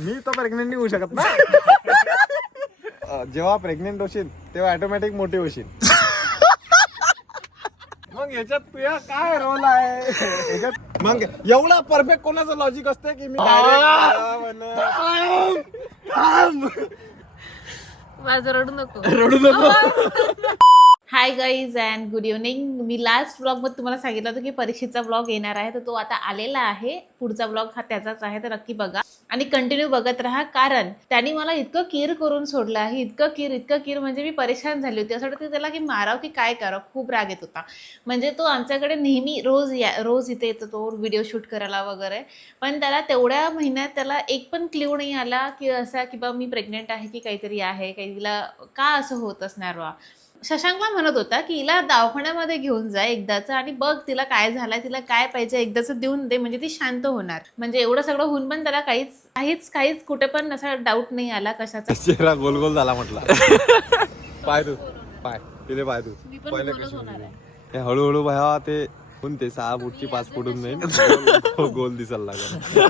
मी तर प्रेग्नेंट नाही होऊ शकत ना. जेव्हा प्रेग्नेंट होशील तेव्हा ऑटोमॅटिक मोठी होशील. मग याच्यात तुझा काय रोल आहे याच्यात? मग एवढा परफेक्ट कोणाचं लॉजिक असतं की मी माझं रडू नको. रडू नको. Hi guys and good evening. Me last blog मध्ये तुम्हाला सांगितलं होतं की परीक्षेचा ब्लॉग येणार आहे, तर तो आता आलेला आहे. पुढचा ब्लॉग हा त्याचाच आहे, तर नक्की बघा आणि कंटिन्यू बघत राहा. कारण त्यांनी मला इतकं कीर करून सोडलं आहे, इतकं कीर म्हणजे मी परेशान झाली होती. असं वाटतं त्याला की मारावं की काय करावं. खूप राग येत होता. म्हणजे तो आमच्याकडे नेहमी रोज इथे येतो तो व्हिडिओ शूट करायला वगैरे, पण त्याला तेवढ्या महिन्यात त्याला एक पण क्ल्यू नाही आला की असा की बा मी प्रेग्नेंट आहे की काहीतरी आहे, काही तिला का असं होत असणार वा. शशांकला म्हणत होता की हिला दवाखान्यामध्ये घेऊन जा एकदाचं आणि बघ तिला काय झालंय, तिला काय पाहिजे एकदाचं देऊन दे, म्हणजे ती शांत होणार. म्हणजे एवढं सगळं होऊन पण त्याला काहीच कुठे पण असा डाऊट नाही आला कशाचा. चेहरा गोल गोल झाला म्हटला. पाय तू पाय तिथे पाय तू पहिले हे हळूहळू भावा ते कोणते 6 फूटची 5 फूटून नाही गोल दिसायला लागला.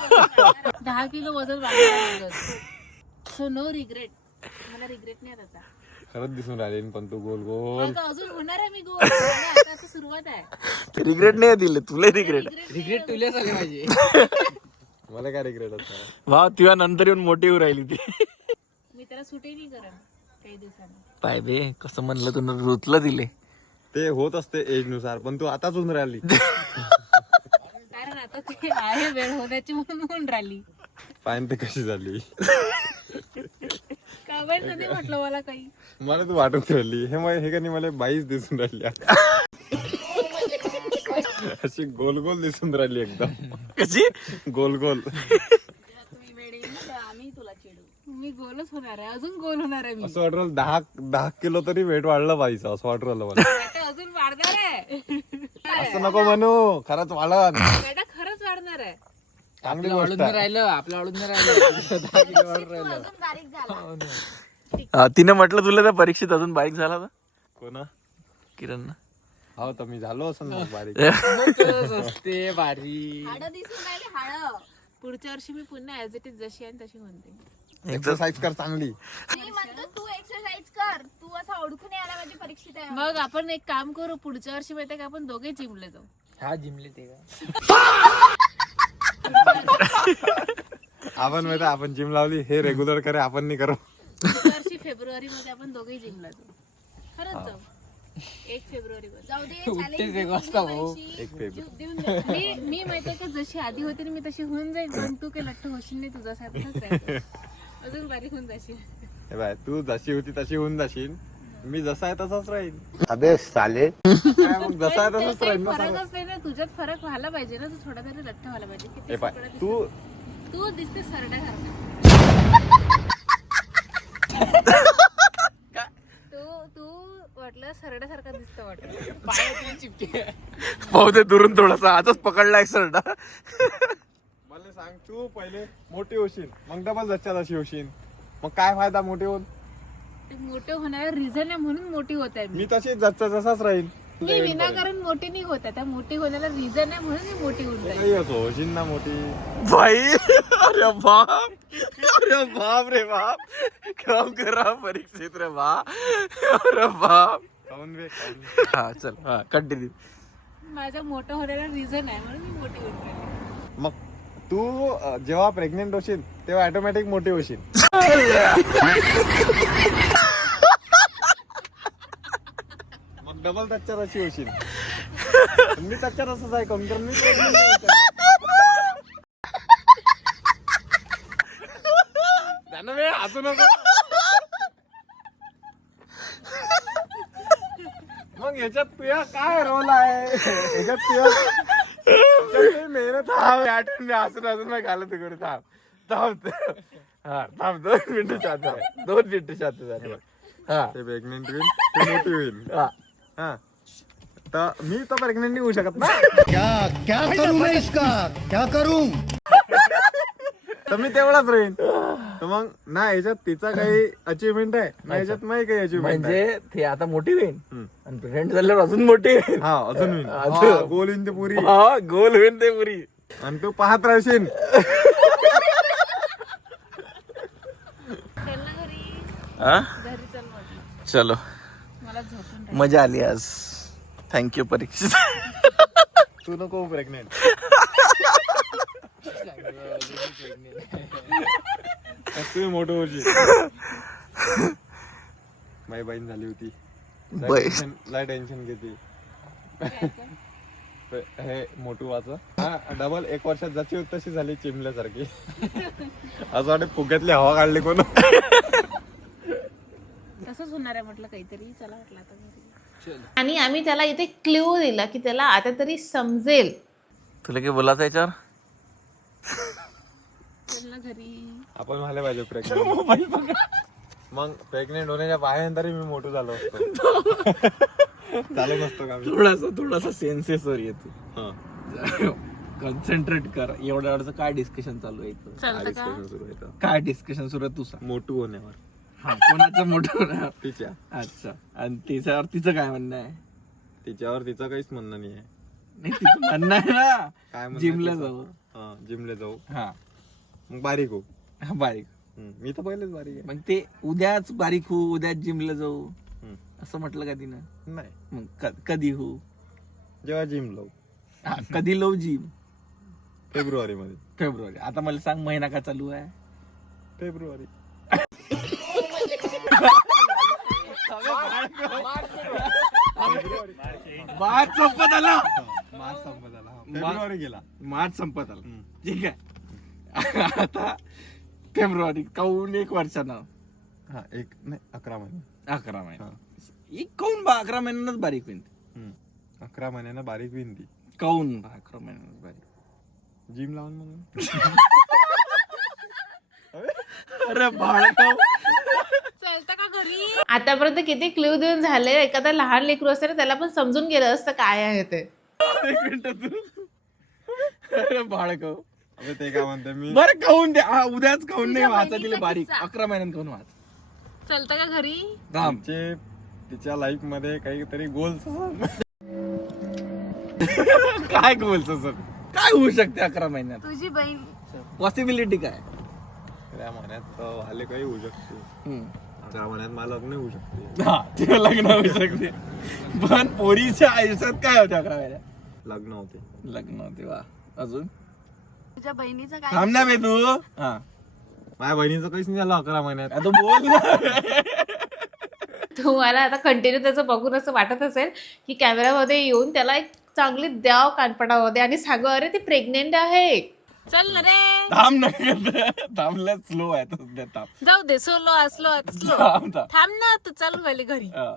10 किलो वजन वाढलं. So no regret. मला रिग्रेट नाही त्याचा. खरंच दिसून राहिले पण तू गोल गोल अजून होणार आहे. मी गोल आता सुरुवात आहे. रिग्रेट नाही दिले तुला. रिग्रेट तुला झाले पाहिजे. मला काय रिग्रेट असणार. वा तुझ्या नंतर येऊन मोठी होऊ राहिली ती. मी त्याला सुटे नाही करत काही दिवसांनी. पाय बे कसं म्हणलं तू रुचलं दिले. ते होत असते एज नुसार, पण तू आताच होऊन राहिली. कारण आता ते आहे वेळ होण्याची म्हणून होऊन राहिली. पायन ते कशी झाली. का बरं नाही म्हटलं मला काही. मला तू वाटून राहिली हे का नाही मला बाईच दिसून राहिली. अशी गोल गोल दिसून राहिली एकदम. कशी गोल गोल. तुम्ही वेळ येईल ना आम्ही तुला चिडू. मी गोलच होणार आहे, अजून गोल होणार आहे. मी असं वाटलं 10 किलो तरी वेट वाढलं पाहिजे असं वाटू राहिलं मला. बेटा अजून वाढणार आहे. असं नको म्हणू, खरंच वाढत. बेटा खरंच वाढणार आहे. चांगली आपलं गोष्ट आवडून नाही आहे. राहिलं, आपलं आवडून नाही राहिलं. 10 किलो वाढून तू राहिलं. अजून बारीक झाला. तिने म्हटलं तुला त्या परीक्षेत अजून बारीक झाला होता कोणा किरण. हो तर मी झालो असं ना बारीक. मोठंच असते भारी. हाडं दिसून राहिले हाडं. पुढच्या वर्षी मी पुन्हा ऍज इट इज जशी आहे तशी म्हणते. एक्सरसाइज कर चांगली. मी म्हणतो तू एक्सरसाइज कर, तू असं ओळखून यायला माझी परीक्षित आहे. मग आपण एक काम करू, पुढच्या वर्षी माहितीये का आपण दोघे जिमले जाऊ. हा जिमले ते का आपण माहिती आपण जिम लावली हे रेग्युलर करे आपण नाही करू. पुढच्या वर्षी फेब्रुवारी मध्ये आपण दोघे जिमला जाऊ. खरंच जाऊ. 1 फेब्रुवारी जाऊ दे, उठतेच एक वाजता भाऊ. 1 फेब्रुवारी देऊन दे. मी माहितीये का जशी आधी होती ना मी तशी होऊन जाईल. पण तू काही लठ्ठ होशील नाही, तुझा सारखाच राहायचं. अजून बारीक होऊन जाशील. हे बाय तू जशी होती तशी होऊन जाशील, मी जसा आहे तसाच राहील. अबे साले. काय मग जसा आहे तसाच काही राहील ना फरक सगळं. असते ना, तुझ्यात फरक व्हायला पाहिजे ना. तू थोडा तरी लठ्ठ व्हायला पाहिजे. किती हे बाय सुकळं दिसते. तू तू दिसते सरड्यासारखा. तू वाटलं सरड्यासारखा दिसतं वाटलं. पायातली चिपके. भाऊ ते दुरून थोडासा आजच पकडला एक सरडा. मला सांग तू पहिले मोठी होशील मग डबल जच्च्या तशी होशील, मग काय फायदा मोठी होऊन. ते मोठे होण्याला रिझन आहे म्हणून मोठी होत आहे. मी तशीच जच्चा जसाच राहील. मी विनाकारण मोठी नाही होत आहे. त्या मोठी होण्याला रिझन आहे म्हणून मी मोठी होऊन राहील. काही असो होशील ना मोठी. भाई अरे बाप रे बाप. काम करा परीक्षेत रे बाप. अरे बाप. खाऊन बे खाऊन. हा चल हा कंटिन्यू. माझ्या मोठं होण्याला रिझन आहे म्हणून मी मोठी होऊन राहील. मग तू जेव्हा प्रेग्नेंट होशील तेव्हा ऑटोमॅटिक मोठी होशील. मग डबल तच्च्या तशी होशील. पण मी तच्च्या तसंच आहे कोण मी pregnant नाही होत. जाणं बे, हसू नको. मग ह्याच्यात तुझा काय रोल आहे ह्याच्यात तुझ्या मेहनत आठवण हसून नाही घालत तिकडे. थांब हा थांब 2 मिनिटं शांत आहे. 2 मिनिटं शांत झालं. हा ते प्रेग्नेंट होईल ते मोठी होईल. हा तर मी तर प्रेग्नेंट नाही होऊ शकत ना. क्या करूं मैं इसका, क्या करूं? तर मी तेवढाच राहीन. तर मग ना ह्याच्यात तिचा काही अचिव्हमेंट आहे ना ह्याच्यात माझी काही अचिव्हमेंट आहे. म्हणजे ते आता मोठी होईल आणि प्रेग्नेंट झाल्यावर अजून मोठी होईल. हा अजून होईल. अजून. हा, गोल होईन ते पुरी. हा गोल होईल ते पुरी. आणि तू पाहत राहशील. घरी चल म्हटलं. चलो मला झोपून मजा आली आज. थँक्यू परीक्षित. तू नको प्रेग्नेंट. तू मोठं होशील. माझी बहीण झाली होती. लय टेन्शन घेते. हे मोठू वाचा हा डबल 1 वर्षात जशी होत तशी झाली चिमल्यासारखी. असं वाटत फुग्यातली हवा काढली कोण. तसंच होणार आहे म्हटलं काहीतरी. चला म्हटलं आता घरी. आणि आम्ही त्याला इथे क्ल्यू दिला की त्याला आता तरी समजेल. तुला काय बोलायचं याच्यावर? चल ना घरी. आपण व्हायला पाहिजे प्रेग्नेंट. मग प्रेग्नेंट होण्याच्या बाहेर तरी मी मोठं झालो असतो. चालू नसतो का मी? थोडासा सेन्सेस वर येतो. कॉन्सन्ट्रेट कर. एवढ्या वेळचं काय डिस्कशन चालू आहे इथं? चालतं का? सुरू होतं काय डिस्कशन सुरू आहे तू सांग. मोठू होण्यावर. हा कोणाचं मोठं? तिच्या अच्छा. आणि तिच्यावर तिचं काय म्हणणं आहे? तिच्यावर तिचं काहीच म्हणणं नाही आहे. नाही तिचं म्हणणं आहे ना काय म्हणणं जिमला तिचं? जाऊ. हा जिमला जाऊ. हा मग बारीक हो. बारीक. मी तर पहिलेच बारीक आहे. मग ते उद्याच बारीक होऊ, उद्याच जिमला जाऊ हम्म. असं म्हटलं का तिनं? नाही मग कधी होऊ? जेव्हा जिम लावू. हा, कधी लावू जिम? फेब्रुवारी मध्ये. फेब्रुवारी. आता मला सांग महिना का चालू आहे? फेब्रुवारी. मार्च संपत आला. मार्च संपत आला. फेब्रुवारी गेला. मार्च संपत आला. ठीक आहे. आता फेब्रुवारी काऊन 1 वर्षानं. हा 11 महिने. 11 महिने. काऊन 11 महिन्यानंच बारीक होईल? 11 महिन्यानं बारीक विनती. काऊन 11 महिन्यानंच बारीक? जिम लावून म्हणून. अरे बाळकाऊ. चालतं का घरी? आतापर्यंत किती क्ल्यू देऊन झाले. एखादा लहान लेकरू असतं ना त्याला पण समजून गेलं असतं काय आहे ते. 1 मिनिट तू. अरे बाळकाऊ. अबे ते काय म्हणते मी. बरं काऊन दे. उद्याच काऊन नाही व्हायचा तिला बारीक? 11 महिन्यात काऊन व्हायचं? चालतं का घरी? आमचे तिच्या लाईफ मध्ये काहीतरी गोल्स. काय बोलतो सर? काय होऊ शकते 11 महिन्यात? तुझी बहीण पॉसिबिलिटी काय? त्या महिन्यात आले काही होऊ शकते. 11 महिन्यात मला लग्न होऊ शकते. हा ते लग्न होऊ शकते. पण पोरीच्या आयुष्यात काय होते 11 महिन्यात? लग्न होते. लग्न होते. वा. अजून तुझ्या बहिणीचं काय? थांब ना बे तू. हा माझ्या बहिणीचं काहीच नाही झालं 11 महिन्यात. आता बोल ना. तुम्हाला आता कंटिन्यू त्याचं बघून असं वाटत असेल की कॅमेरामध्ये येऊन त्याला एक चांगली द्याव कानपडामध्ये आणि सांगू अरे ती प्रेग्नेंट आहे. चल ना रे. थांब ना. थांबला स्लो आहे तो सध्या. थांब. जाऊ दे. सोलो असलो थांब. थांब ना तू. चालू झाली घरी. हा.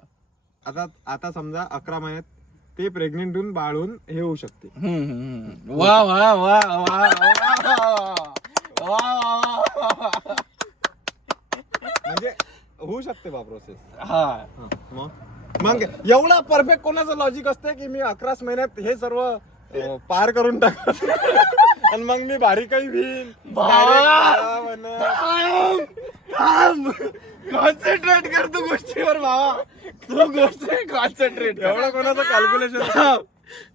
आता समजा 11 महिन्यात ते प्रेग्नेंट होऊन बाळून हे होऊ शकते. वा वा वा वा वा. म्हणजे होऊ शकते बा प्रोसेस. हा मग एवढा परफेक्ट कोणाचं लॉजिक असते की मी 11 महिन्यात हे सर्व पार करून टाक आणि मग मी बारीकही होईन. कॉन्सन्ट्रेट कर तू गोष्टीवर भावा. तू गोष्ट कॉन्सन्ट्रेट. एवढं कोणाचं कॅल्क्युलेशन.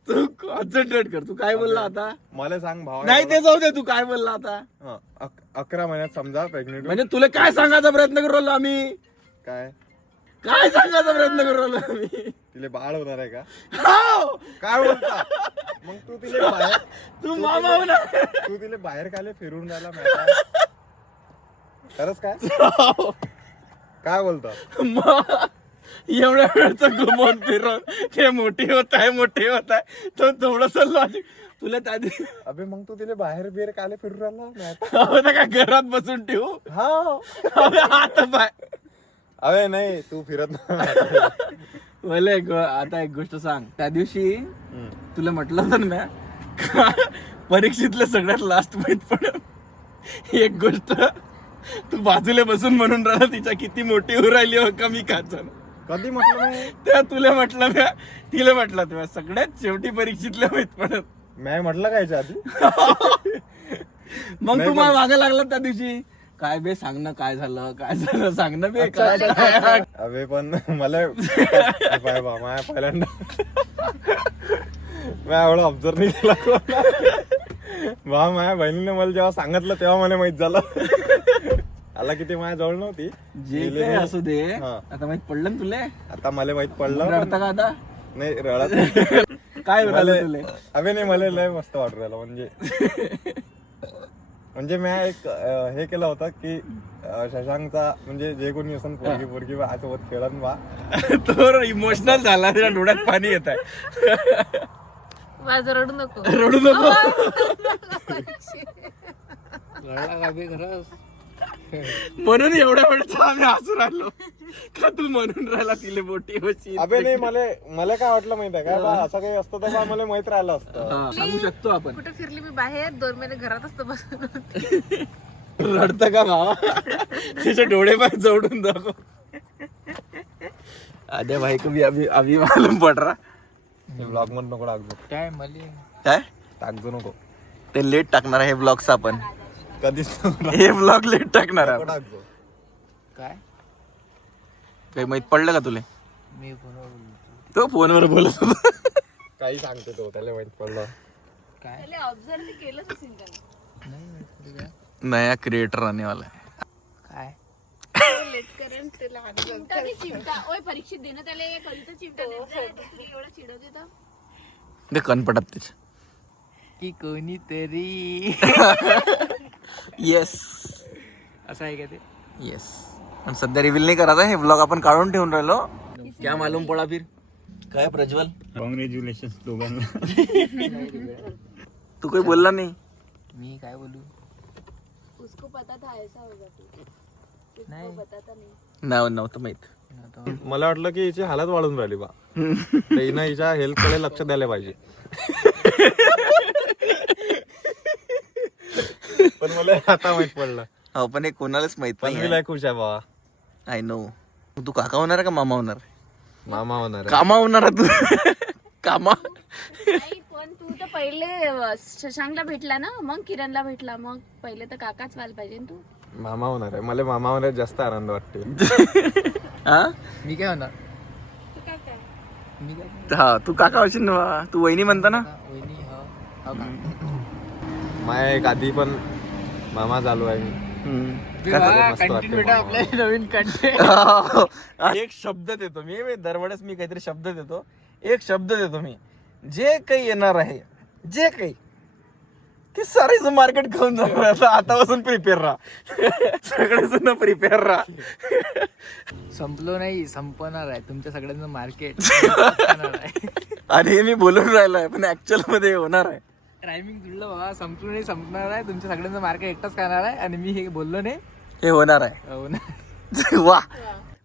तू कॉन्सन्ट्रेट कर. तू काय बोलला आता? मला सांग भावा. नाही ते जाऊ दे. तू काय बोलला आता? 11 महिन्यात समजा प्रेग्नेंट. म्हणजे तुला काय सांगायचा प्रयत्न करू राहिलो आम्ही? काय सांगायचा प्रयत्न करू राहिलो आम्ही? तिला बाळ होणार आहे का? हो. काय बोलता? मग तू तिला बाहेर तू मामा हो ना. तू तिला बाहेर काले फिरून राहिला माहिती? खरंच काय बोलता? एवढ्या वेळचं घुमवून फिरवून ते मोठी होत आहे तो थोडस लॉजिक तुला त्या दिवशी. अबे मग तू तिला बाहेर बिहेर काले फिरून राहिला का घरात बसून ठेवू? हा आता बाय. अबे नाही तू फिरत नाही. मला आता एक गोष्ट सांग. त्या दिवशी तुला म्हटलं होतं ना परीक्षेतलं सगळ्यात लास्ट माहित पडत एक गोष्ट. तू बाजूला बसून म्हणून राहिला तिच्या किती मोठी हो राहिली हो कमी काचन. कधी म्हटलं नाही? त्या तुला म्हटलं ना तिला म्हटलं तेव्हा सगळ्यात शेवटी परीक्षेतल्या माहित पडत. मी म्हटलं काय याच्या आधी? मग तू मला मागे लागला त्या दिवशी. काय बे सांग ना काय झालं सांग ना बे काय. अबे पण मला पहिल्यांदा मी एवढं ऑब्झर्व नाही केला. माझ्या बहिणीने मला जेव्हा सांगितलं तेव्हा मला माहित झालं. आला की ते माझ्या जवळ नव्हती. जे गेले काय नाही. असू दे, हा. आता माहित पडलं ना तुले. आता मला माहित पडलं. रडता का आता? नाही रडत नाही. काय मला रडलं तुले? अबे नाही मला लय मस्त वाटू राहिलं म्हणजे मी एक हे केलं होतं की शशांकचा म्हणजे जे कोणी असं पोरगी पोरगी सोबत खेळन बा तो इमोशनल झाला, त्याच्या डोळ्यात पाणी येत आहे. माझं रडू नको. रडू नको. रडला का बे खरंच? म्हणून एवढ्या वेळेचा आम्ही हसून राहिलो का तू म्हणून राहिला तिले मोठी होशी. अबे नाही मला काय वाटलं माहितीये का बा असं काही असतं तर बा मला माहित राहिलं असतं. हा, सांगू शकतो आपण. कुठे फिरली मी बाहेर 2 महिने घरात असतो बसून. रडतं का भावा? त्याचे डोळे पण जोडून दाखव. अरे भाई को भी अभी मालूम पड रहा. ब्लॉग मध्ये नको टाकतो. काय मले काय टाकतो नको ते लेट टाकणार आहे हे ब्लॉग्स आपण. कधीच नको हे ब्लॉग लेट टाकणार आहे. टाकतो. काय काही माहित पडलं का तुले? मी फोनवर बोलतो. तो फोनवर बोलत होता. काही सांगतो तो त्याला माहित पडलं. काय ऑब्झर्व केलंच असेल त्याला. नाही माहिती काय? नया क्रिएटर आने वाला है. काय चिमटा ते चिमटा. ओय परीक्षेत देणं त्याला कधीच चिमटा देत जा. तुला एवढं चिडवते तर. ते कण पडत त्याचे. की कोणीतरी येस असं आहे का ते? येस. पण सध्या रिव्हील नाही करायचं, हे ब्लॉग आपण काढून ठेवून राहिलो. क्या मालूम पडा फिर. काय प्रज्वल, कॉंग्रॅच्युलेशन दोघांना. तू काही बोलला नाही. मी काय बोलू? उसको पता था ऐसा होगा तू. नाही. पता था नाही. नव्हतं माहित. मला वाटलं की हिची हालत वाढून राहिली बा तर हिनं हिच्या हेल्थ कडे लक्ष द्यायला पाहिजे. पण मला आता माहित पडलं. हो पण हे कोणालाच माहित पण मी लय खुश आहे बाबा. I know. तू काका होणार आहे का मामा होणार? मामा होणार आहे. कामा होणार आहे तू. कामा. नाही पण तू तर पहिले शशांकला भेटला ना, मग किरणला भेटला, मग पहिले तर काकाच व्हायला पाहिजे ना तू. मामा होणार आहे. मला मामा होण्यात जास्त आनंद वाटते. हा मी काय होणार? तू काय काय मी काय हा तू काका होशील ना. तू वहिनी म्हणता ना. वहिनी हो का? माय एक आधी पण मामा चालू आहे मी. मस्त वाटते कंटेंट भेटा मामा. आपल्या नवीन कंटेंट. एक शब्द देतो मी दरवेळेस मी काहीतरी शब्द देतो. एक शब्द देतो मी, जे काही येणार आहे जे काही ते सारेच मार्केट खाऊन जाणार. आतापासून प्रिपेअर राहा. सगळेजण प्रिपेअर राहा. संपलो नाही, संपणार आहे तुमच्या सगळ्यांचं मार्केट. आणि हे मी बोलून राहिलोय पण ऍक्च्युअल मध्ये होणार आहे. टायमिंग जुळलं बाबा. संपलो नाही, संपणार आहे तुमच्या सगळ्यांचं मार्केट एकटाच करणार आहे. आणि मी हे बोललो नाही. हे होणार आहे. हो ना. वा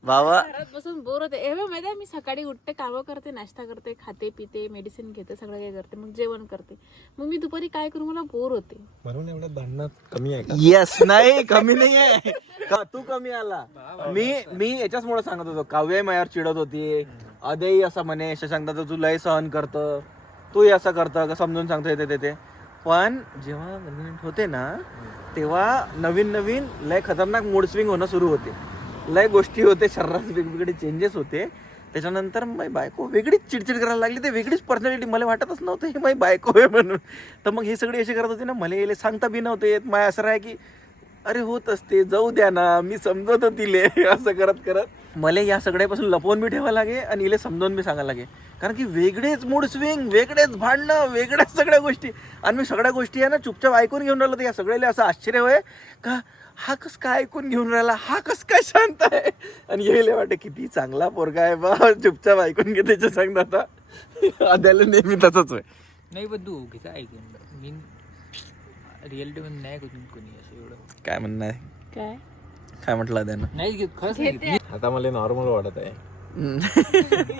बाबा. घरात बसून बोर होते. एवढं माहिती आहे, मी सकाळी उठते, कामं करते, नाश्ता करते, खाते पिते, मेडिसिन घेते, सगळं काही करते, मग जेवण करते, मग मी दुपारी काय करू, मला बोर होते. म्हणून एवढं भांडणं कमी आहे का? येस. नाही कमी नाही आहे का तू कमी आला. मी याच्याचमुळे सांगत होतो. काव्य माझ्यावर चिडत होती. अदेही असं म्हणे शशांक दादा तू लय सहन करतं, तू असं करतं का समजून सांगतो येते ते. पण जेव्हा प्रेग्नेंट होते ना तेव्हा नवीन नवीन लय खतरनाक मूड स्विंग होणं सुरू होते. लय गोष्टी होते, शरीरात वेगवेगळे चेंजेस होते. त्याच्यानंतर माझी बायको वेगळीच चिडचिड करायला लागली. ते वेगळीच पर्सनॅलिटी. मला वाटतच नव्हतं हे माझी बायको आहे म्हणून. तर मग हे सगळे असे करत होते ना, मला यायला सांगता बी नव्हते येत. माझ्या असं आहे की अरे होत असते, जाऊ द्या ना, मी समजवतो तिले. असं करत करत मला या सगळ्यापासून लपवून बी ठेवायला लागे आणि इले समजावून बी सांगायला लागे. कारण की वेगळेच मूड स्विंग, वेगळेच भांडणं, वेगळ्याच सगळ्या गोष्टी. आणि मी सगळ्या गोष्टी आहे ना चुपचाप ऐकून घेऊन राहिलो. तर या सगळ्याला असं आश्चर्य होय का हा कस काय ऐकून घेऊन राहिला, हा कस काय शांत आहे. आणि यायला वाटतं किती चांगला पोरगा आहे बा, चुपचाप ऐकून घे त्याच्या सांगता. आता आद्याला नेहमी तसंच होय. नाही पण तू ओळखीचा ऐकून मी रिअलिटी मध्ये नाही ऐकून कोणी असं एवढं. काय म्हणणं आहे? काय काय म्हटलं त्यानं? नाही घेत खरंच नाही घेत. आता मला नॉर्मल वाटत आहे.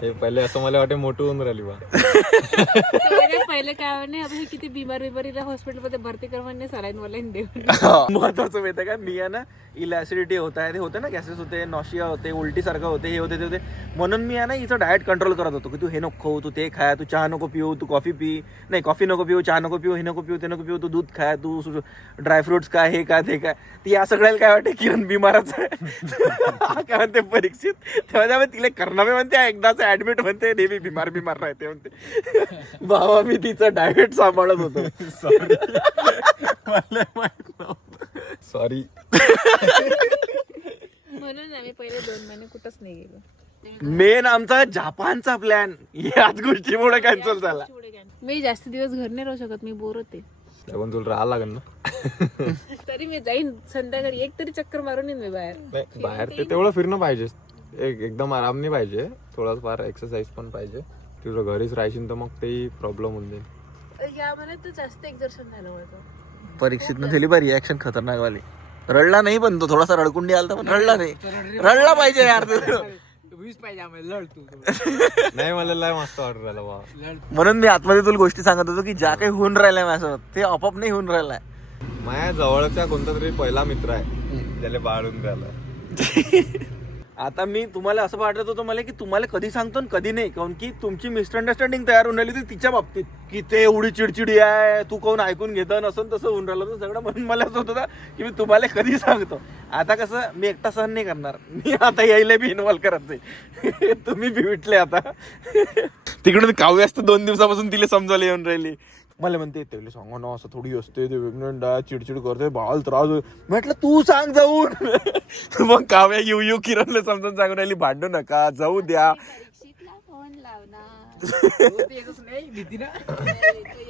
हे पहिले असं मला वाटे मोठं होऊन राहिली बा. पहिले काय म्हणे, आपण हे किती बिमारीला हॉस्पिटलमध्ये भरती कर म्हणणे, सलाईन वलाईन देऊ. महत्वाचं माहिती आहे का, मी आहे ना हिला ऍसिडिटी होत आहे, ते होते ना, गॅसेस होते, नॉशिया होते, उलटी सारखं होते, हे होते ते होते. म्हणून मी आहे ना हिचं डाएट कंट्रोल करत होतो की तू हे नको खाऊ, तू ते खा, तू चहा नको पिऊ, तू कॉफी पी, नाही कॉफी नको पिऊ, चहा नको पिऊ, हे नको पिऊ, ते नको पिऊ, तू दूध खा, तू ड्रायफ्रुट्स काय, हे काय ते काय. ती या सगळ्याला काय वाटते किरण बिमारच आहे. काय म्हणते परीक्षित, तेव्हा तिला करणारे म्हणते, एकदाच ऍडमिट म्हणते, नेहमी बिमार राहते म्हणते. बाबा मी तिचं डाएट सांभाळत होतो. सॉरी. आम्ही कुठंच नाही गेलो. मेन आमचा जपानचा प्लॅन याच गोष्टीमुळे कॅन्सल झाला. मी जास्त दिवस घर नाही राहू शकत, मी बोर होते. पण तुला राहावं लागेल ना. तरी मी जाईन संध्याकाळी एक तरी चक्कर मारून येईन मी बाहेर. नाही, बाहेर ते तेवढं फिरणं पाहिजे, एकदम आराम नाही पाहिजे, थोडाफार एक्सरसाइज पण पाहिजे. तुझं घरीच राहायची तर मग तेही प्रॉब्लेम होऊन जाईल. या महिन्यात तर जास्त एक्झर्शन झालं माझं. परीक्षित न दिली बा रिॲक्शन खतरनाक वाली. रडला नाही पण तो थोडासा रडकुंडी आलता पण रडला नाही. रडला पाहिजे यार तू. वीस पाहिजे आम्हाला लढ तू नाही मला लय मस्त ऑर्डर आला बा. म्हणून मी आतमध्ये तुला गोष्टी सांगत होतो की ज्या काही होऊन राहिल्या माझ्यासोबत ते आपोआप नाही होऊन राहिलाय. माझ्या जवळचा कोणता तरी पहिला मित्र आहे त्याला बाळून राहिला. आता मी तुम्हाला असं वाटत होतं मला की तुम्हाला कधी सांगतो आणि कधी नाही, कारण की तुमची मिसअंडरस्टँडिंग तयार होऊन राहिली ती तिच्या बाबतीत की ते एवढी चिडचिडी आहे, तू कोण ऐकून घेतं नसून तसं होऊन राहिलं होतं सगळं. म्हणून मला असं होत होतं की मी तुम्हाला कधी सांगतो. आता कसं मी एकटा सहन नाही करणार, मी आता यायला बी इन्व्हॉल्व करत नाही. तुम्ही बी भेटले आता. तिकडून काव्य असतं 2 दिवसापासून तिला समजायला येऊन राहिली. मला म्हणते ते सांगा ना असं थोडी असते, ते चिडचिड करते, बाळ त्रास. म्हटलं तू सांग जाऊन. मग काव्या येऊ किरणला समजून सांगून राहिली भांडू नका जाऊ द्या. परीक्षितला फोन लावणार. नाही भीती ना.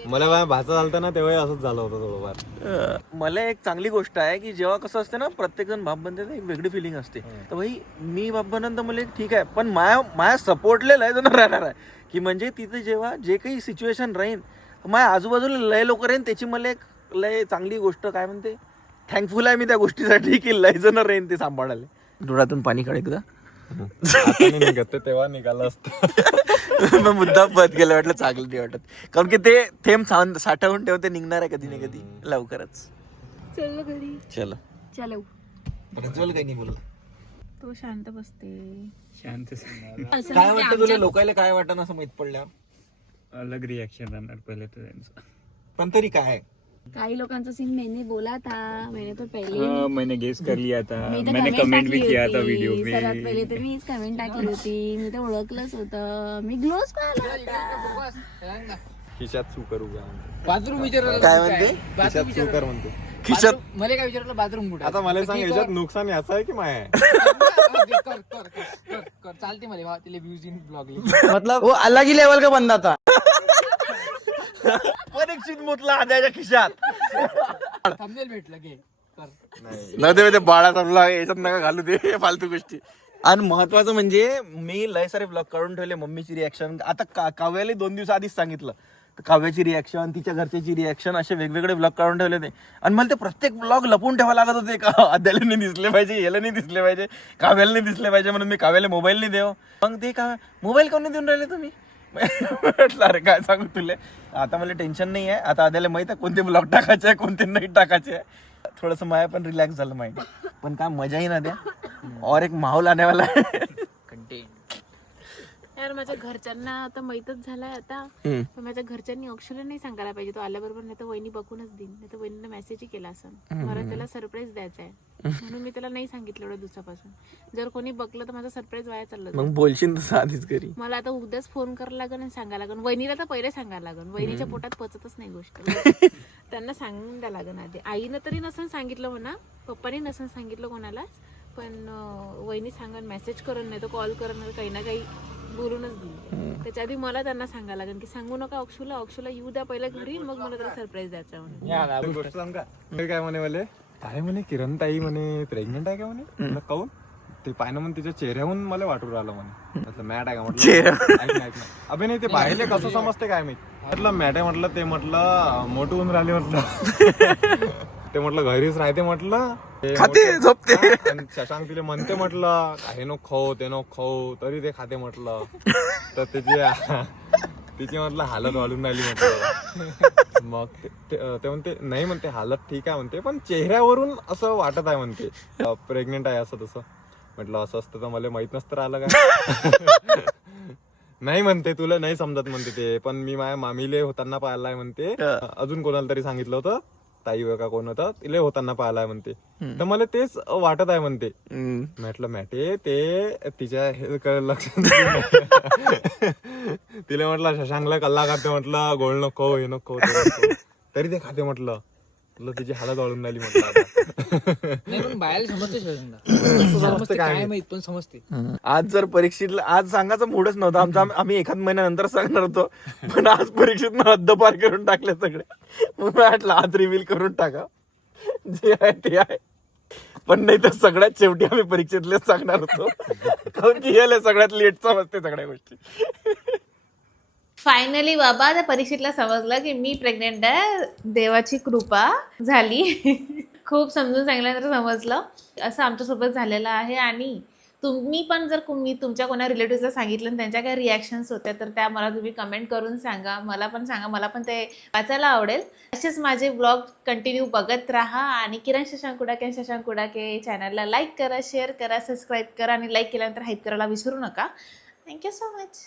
मला माझ्या भाचा झालता ना तेव्हा असंच झालं होतं थोडंफार. मला एक चांगली गोष्ट आहे की जेव्हा कसं असते ना प्रत्येक जण बाप बनते ना एक वेगळी फिलिंग असते. तर भाई मी बाप बनन तर मला एक ठीक आहे, पण माझ्या सपोर्टले लय जण राहणार आहे की म्हणजे तिथे जेव्हा जे काही सिच्युएशन राहील माझ्या आजूबाजूला लय लोक राहीन, त्याची मला एक लय चांगली गोष्ट काय म्हणते थँकफुल आहे मी त्या गोष्टीसाठी की लय जण राहीन ते सांभाळायला. डोळ्यातून पाणी काढ एकदा. निघत तेव्हा निघालं असतं. मग मुद्दा बंद केला, वाटलं चांगलं नाही वाटत, कारण की ते थेंब साठवून ठेवते निघणार आहे कधी ना कधी लवकरच. चल घरी. चलो चलो. प्रज्वल काही नाही बोलत. तो शांत बसते. शांत काय वाटतं तुला लोकायला काय वाटतं असं माहित पडल्या? अलग रिएक्शन राहणार पहिले तर त्यांचं. पण तरी काय काही लोकांचा सीन मैंने बोला था, मैंने तो पहले हाँ, मैंने गेस कर लिया था, मी तर मैंने कमेंट भी टाकली किया था होती. वीडियो सर्वात में. पहिले तर मीच कमेंट टाकली होती. मी तर ओळखलंच होतं, मी ग्लोज पाहिला होता. खिशात चू करू का बाथरूम विचारलं काय म्हणते? खिशात चू कर म्हणते. खिशात मला काय विचारलं बाथरूम कुठे आता मला सांग याच्यात नुकसान याचं आहे की माय आहे? कर चालते मला तिला व्ह्यूज इन ब्लॉग मतलब वो अलग ही लेवल का बंदा था. परीक्षित मुतला आद्याच्या खिशात. थंबनेल भेटलं घे कर. नव्हते ते बाळाचा ब्लॉग याच्यात नका घालू दे फालतू गोष्टी. आणि महत्वाचं म्हणजे मी लय सारे ब्लॉग काढून ठेवले. मम्मीची रिॲक्शन आता काव्याला 2 दिवस आधीच सांगितलं, काव्याची रिॲक्शन, तिच्या घरच्याची रिॲक्शन, असे वेगवेगळे ब्लॉग काढून ठेवले ते. आणि मला ते प्रत्येक ब्लॉग लपून ठेवायला लागत होते. का आद्याला नाही दिसले पाहिजे, याला नाही दिसले पाहिजे, काव्याला नाही दिसले पाहिजे, म्हणून मी काव्याला मोबाईल नाही देव. मग ते का मोबाईल कोण नाही देऊन राहिले तुम्ही? म्हटलं अरे काय सांगू तुला, आता मला टेन्शन नाही आहे. आता आद्याला माहित आहे कोणते ब्लॉग टाकायचे आहे कोणते नाही टाकायचे आहे. थोडंसं माया पण रिलॅक्स झालं माहिती. पण काय मजा ही ना द्या और एक माहोल आने वाला है. कंटेंट यार माझ्या घरच्यांना आता माहीतच झालाय आता, पण माझ्या घरच्यांनी अक्षरशः नाही सांगायला पाहिजे तो आल्याबरोबर, नाही तर वहिनी बघूनच देईन, नाही तर वहिनीने मेसेजही केला असं मला त्याला सरप्राईज द्यायचा आहे. म्हणून मी त्याला नाही सांगितलं एवढ्या दिवसापासून. जर कोणी बघलं तर माझा सरप्राईज वाया चाललं जाईल. मग बोलशील तसं आधीच घरी. मला आता उद्याच फोन करायला लागेल आणि सांगायला लागेल. वहिनीला तर पहिले सांगायला लागेल, वहिनीच्या पोटात पचतच नाही गोष्ट. त्यांना सांगून द्या लागेल आधी. आईनं तरी नसन सांगितलं म्हणा, पप्पानी नसन सांगितलं कोणालाच, पण वहिनी सांगन, मेसेज करून नाही तर कॉल करून काही ना काही बोलूनच देईल. त्याच्या आधी मला त्यांना सांगायला लागेल की सांगू नका अक्षूला येऊ द्या पहिल्या घरी, मग मला त्याला सरप्राईज द्यायचा म्हणून. गोष्ट सांग का काय म्हणे मला, अरे म्हणे किरण ताई म्हणे प्रेग्नेंट आहे का म्हणे. म्हटलं काहून? ते पाहिलं म्हणून तिच्या चेहऱ्याहून मला वाटून राहिलं म्हणे. म्हटलं मॅट आहे का म्हटलं. ऐक ना अभि नाही ते पाहिले कसं समजते काय माहित. म्हटलं मॅट आहे म्हटलं, ते म्हटलं मोठं होऊन राहिले म्हटलं. ते म्हटलं घरीच राहते म्हटलं, खाते झोपते. शशांक तिला म्हणते म्हटलं हे नो खाऊ ते नो खाऊ, तरी ते खाते म्हटलं. तर तिची म्हटलं हालत वाढून राहिली म्हटलं. मग ते म्हणते नाही म्हणते हालत ठीक आहे म्हणते, पण चेहऱ्यावरून असं वाटत आहे म्हणते प्रेग्नेंट आहे असं तसं. म्हटलं असं असतं तर मला माहित नसतं राहिलं का. नाही म्हणते तुला नाही समजत म्हणते ते, पण मी माझ्या मामीले होताना पाहिलाय म्हणते, अजून कोणाला तरी सांगितलं होतं ताई का कोण होतं तिला होताना पाहिलाय म्हणते. तर मला तेच वाटत आहे म्हणते. म्हटलं मॅटे ते तिच्या लक्ष तिला म्हटलं शशांकला कल्ला खाते म्हटलं, गोळ नको हे नको तरी ते खाते म्हटलं. तुला तुझी हालत वाळून राहिली म्हटलं आता. नाही पण बाहेर समजते समजते काय माहित पण समजते. आज जर परीक्षेतला आज सांगायचा मूडच नव्हता आमचा, आम्ही एखाद महिन्यानंतर सांगणार होतो, पण आज परीक्षेत हद्द पार करून टाकले सगळे. मग म्हटलं आज रिव्हील करून टाका जे आहे ते आहे. पण नाही तर सगळ्यात शेवटी आम्ही परीक्षेतलेच सांगणार होतो, काऊन की हे सगळ्यात लेट समजते सगळ्या गोष्टी. फायनली बाबा त्या परीक्षेतला समजलं की मी प्रेग्नेंट आहे. देवाची कृपा झाली. खूप समजून सांगितल्यानंतर समजलं. असं आमच्यासोबत झालेलं आहे. आणि तुम्ही पण जर मी तुमच्या कोणा रिलेटिव्हला सांगितलं आणि त्यांच्या काय रिॲक्शन्स होत्या तर त्या मला तुम्ही कमेंट करून सांगा. मला पण सांगा, मला पण ते वाचायला आवडेल. असेच माझे ब्लॉग कंटिन्यू बघत राहा. आणि किरण शशांक कुडाके चॅनलला लाईक करा, शेअर करा, सबस्क्राईब करा. आणि लाईक केल्यानंतर हाईप करायला विसरू नका. Thank you so much.